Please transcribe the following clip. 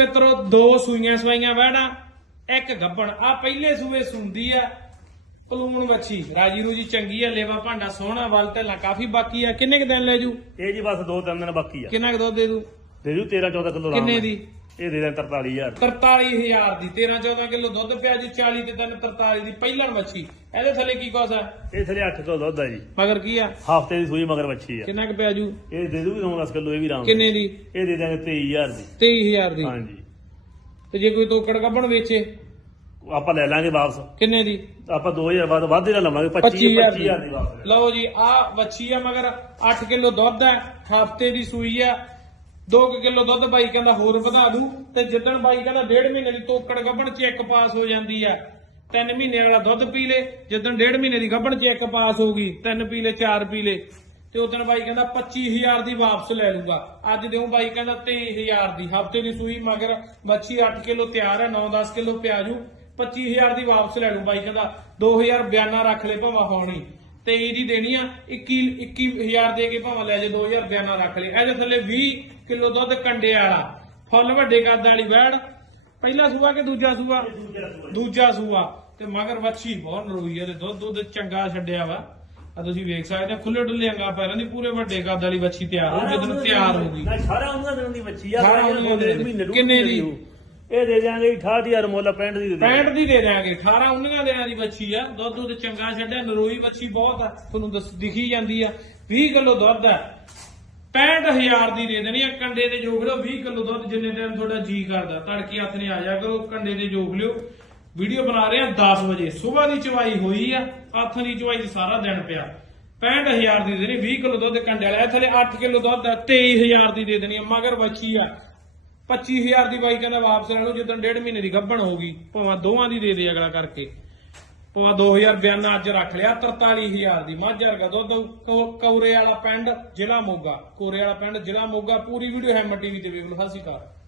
ਮਿੱਤਰੋ ਦੋ ਸੂਈਆਂ ਸਵਾਈਆਂ ਵਹਿਣਾ ਇੱਕ ਗੱਬਣ। ਆ ਪਹਿਲੇ ਸੂਏ ਸੁੰਦੀ ਆ ਪਲੂਣ ਵੱਛੀ। ਰਾਜੀ ਰੂਜੀ ਚੰਗੀ ਆ ਲੇਵਾ ਭਾਂਡਾ ਸੋਹਣਾ ਵੱਲ ਢੱਲਾ ਕਾਫੀ ਬਾਕੀ ਆ। ਕਿੰਨੇ ਕ ਦਿਨ ਲੈ ਜੂ? ਇਹ ਜੀ ਬਸ ਦੋ ਤਿੰਨ ਦਿਨ ਬਾਕੀ ਆ। ਕਿੰਨਾ ਕ ਦੁੱਧ ਦੇ ਦੂ? ਦੇ ਜੂ 13 14 ਕਿਲੋ ਕਿੰਨੇ ਦੀ? ਇਹ ਦੇ ਦੇ 43000 43000 ਦੀ 13 14 ਕਿਲੋ ਦੁੱਧ ਪਿਆ ਜੀ 40 ਤੇ 3 43 ਦੀ ਪਹਿਲਣ ਵੱਛੀ ਇਹਦੇ ਥੱਲੇ ਕੀ ਕੁਛ ਆ? ਇਹ ਥਲੇ 8 ਕਿਲੋ ਦੁੱਧ ਆ ਜੀ। ਮਗਰ ਕੀ ਆ? ਹਫ਼ਤੇ ਦੀ ਸੂਈ ਮਗਰ ਬੱਚੀ ਆ। ਕਿੰਨਾ ਕ ਪਿਆ ਜੂ? ਇਹ ਦੇ ਦੂਗੀ 10 ਕਿਲੋ ਇਹ ਵੀ ਰਾਮ ਕਿੰਨੇ ਦੀ? ਇਹ ਦੇ ਦਾਂਗੇ 23000 ਦੀ। 23000 ਦੀ। ਹਾਂਜੀ। ਤੇ ਜੇ ਕੋਈ ਤੋਕੜ ਗੱਬਣ ਵੇਚੇ ਆਪਾਂ ਲੈ ਲਾਂਗੇ ਵਾਪਸ। ਕਿੰਨੇ ਦੀ? ਆਪਾਂ 2000 ਬਾਅਦ ਵੱਧ ਹੀ ਲਵਾਂਗੇ 25 25000 25000 ਦੀ ਵਾਪਸ। ਲਓ ਜੀ ਆ ਵੱਛੀ ਆ ਮਗਰ 8 ਕਿਲੋ ਦੁੱਧ ਹੈ ਹਫ਼ਤੇ ਦੀ ਸੂਈ ਆ 2 ਕਿਲੋ ਦੁੱਧ ਬਾਈ ਕਹਿੰਦਾ ਹੋਰ ਵਧਾ ਦੂ, ਤੇ ਜਿੱਦਣ ਬਾਈ ਕਹਿੰਦਾ ਡੇਢ ਮਹੀਨੇ ਦੀ ਤੋਕੜ ਗੱਭਣ ਚੈੱਕ ਪਾਸ ਹੋ ਜਾਂਦੀ ਆ, ਤਿੰਨ ਮਹੀਨੇ ਵਾਲਾ ਦੁੱਧ ਪੀ ਲੇ, ਜਿੱਦਣ ਡੇਢ ਮਹੀਨੇ ਦੀ ਗੱਭਣ ਚੈੱਕ ਪਾਸ ਹੋ ਗਈ, ਤਿੰਨ ਪੀ ਲੇ, ਚਾਰ ਪੀ ਲੇ, ਤੇ ਉਦੋਂ ਬਾਈ ਕਹਿੰਦਾ 25000 ਦੀ ਵਾਪਸ ਲੈ ਲੂਗਾ। ਅੱਜ ਦਿਓ ਬਾਈ ਕਹਿੰਦਾ 23000 ਦੀ, ਹਫ਼ਤੇ ਦੀ ਸੂਈ, ਮਗਰ ਵੱਛੀ 8 ਕਿਲੋ ਤਿਆਰ ਹੈ 9-10 ਕਿਲੋ ਪਿਆਜੂ 25000 ਦੀ ਵਾਪਸ ਲੈ ਲੂ ਬਾਈ ਕਹਿੰਦਾ 2000 ਬਿਆਨਾ ਰੱਖ ਲੈ ਭਾਵੇਂ ਹੋਣੀ 23 ਦੀ ਦੇਣੀ ਆ 21 21000 ਦੇ ਕੇ ਭਾਵੇਂ ਲੈ ਜੇ 2000 ਬਿਆਨਾ ਰੱਖ ਲੈ ਇਹਦੇ ਥੱਲੇ 20 ਕਿਲੋ ਦੁੱਧ ਕੰਡੇ ਵਾਲਾ। ਫੁੱਲ ਵੱਡੇ ਕੱਦ ਵਾਲੀ ਵੈੜ। ਪਹਿਲਾ ਸੂਆ ਕਿ ਦੂਜਾ ਸੂਆ? ਦੂਜਾ ਸੂਆ। ਤੇ ਮਗਰ ਵੱਛੀ ਬਹੁਤ ਨਰੋਈ ਆ ਤੇ ਦੁੱਧ ਦੁੱਧ ਚੰਗਾ ਛੱਡਿਆ ਵਾ। ਆ ਤੁਸੀਂ ਵੇਖ ਸਕਦੇ ਆ ਖੁੱਲੇ ਡੁੱਲੇ ਅੰਗਾ ਪੈਰਾਂ ਦੀ ਪੂਰੇ ਵੱਡੇ ਕੱਦ ਵਾਲੀ ਵੱਛੀ ਤਿਆਰ ਹੋ ਜਦੋਂ ਤਿਆਰ ਹੋ ਗਈ। ਨਾ ਸਾਰਾ ਉਹਨਾਂ ਦਿਨਾਂ ਦੀ ਬੱਚੀ ਆ ਸਾਰਾ ਉਹਨਾਂ ਦਿਨਾਂ ਕਿੰਨੇ ਦੀ? ਇਹ ਦੇ ਦਿਆਂਗੇ 68000 ਮੁੱਲ 65 ਦੀ ਦੇ ਦਿਆਂਗੇ। 65 ਦੀ ਦੇ ਦਿਆਂਗੇ 18 19 ਦਿਨਾਂ ਦੀ ਬੱਚੀ ਆ। ਦੁੱਧ ਦੁੱਧ ਚੰਗਾ ਛੱਡਿਆ, ਨਰੋਈ ਬੱਚੀ ਬਹੁਤ ਆ, ਤੁਹਾਨੂੰ ਦੱਸ, ਦਿਖੀ ਜਾਂਦੀ ਆ। 20 ਕਿਲੋ ਦੁੱਧ ਆ। 65000 ਦੀ ਦੇ ਦੇਣੀ ਆ, ਕੰਡੇ ਦੇ ਜੋਗ ਲਿਓ 20 ਕਿਲੋ ਦੁੱਧ ਜਿੰਨੇ ਟਾਈਮ ਤੁਹਾਡਾ ਜੀ ਕਰਦਾ। ਤੜਕੀ ਹੱਥ ਨੇ ਆ ਜਾ ਕਰੋ, ਕੰਡੇ ਦੇ ਜੋਗ ਲਿਓ। ਵੀਡੀਓ ਬਣਾ ਰਹੇ ਆ 10 ਵਜੇ। ਸਵੇਰ ਦੀ ਚਵਾਈ ਹੋਈ ਆ, ਹੱਥ ਦੀ ਚਵਾਈ 'ਚ ਸਾਰਾ ਦਿਨ ਪਿਆ। 65000 ਦੀ ਦੇਣੀ 20 ਕਿਲੋ ਦੁੱਧ ਕੰਡੇ ਵਾਲਾ ਇਹ ਥਲੇ 8 ਕਿਲੋ ਦੁੱਧ ਆ 23000 ਦੀ ਦੇ ਦੇਣੀ ਆ, ਮਗਰ ਬੱਚੀ ਆ। 25000 ਦੀ ਬਾਈ ਕਹਿੰਦਾ ਵਾਪਸ ਲੈ ਲਓ ਜਦੋਂ ਡੇਢ ਮਹੀਨੇ ਦੀ ਗੱਭਣ ਹੋ ਗਈ ਭਾਵੇਂ ਦੋਵਾਂ ਦੀ ਦੇ ਦੇ ਅਗਲਾ ਕਰਕੇ। ਭਾਵੇਂ 2000 ਬਿਆਨਾ ਅੱਜ ਰੱਖ ਲਿਆ 43000 ਦੀ। ਮੱਝ ਵਰਗਾ ਦੁੱਧ ਕੌਰੇ ਵਾਲਾ ਪਿੰਡ ਜ਼ਿਲ੍ਹਾ ਮੋਗਾ, ਕੋਰੇ ਵਾਲਾ ਪਿੰਡ ਜ਼ਿਲ੍ਹਾ ਮੋਗਾ, ਪੂਰੀ ਵੀਡੀਓ ਹੈਮਰ ਟੀਵੀ ਤੇ ਵੇਖ ਲਓ ਹਸੀ ਕਰ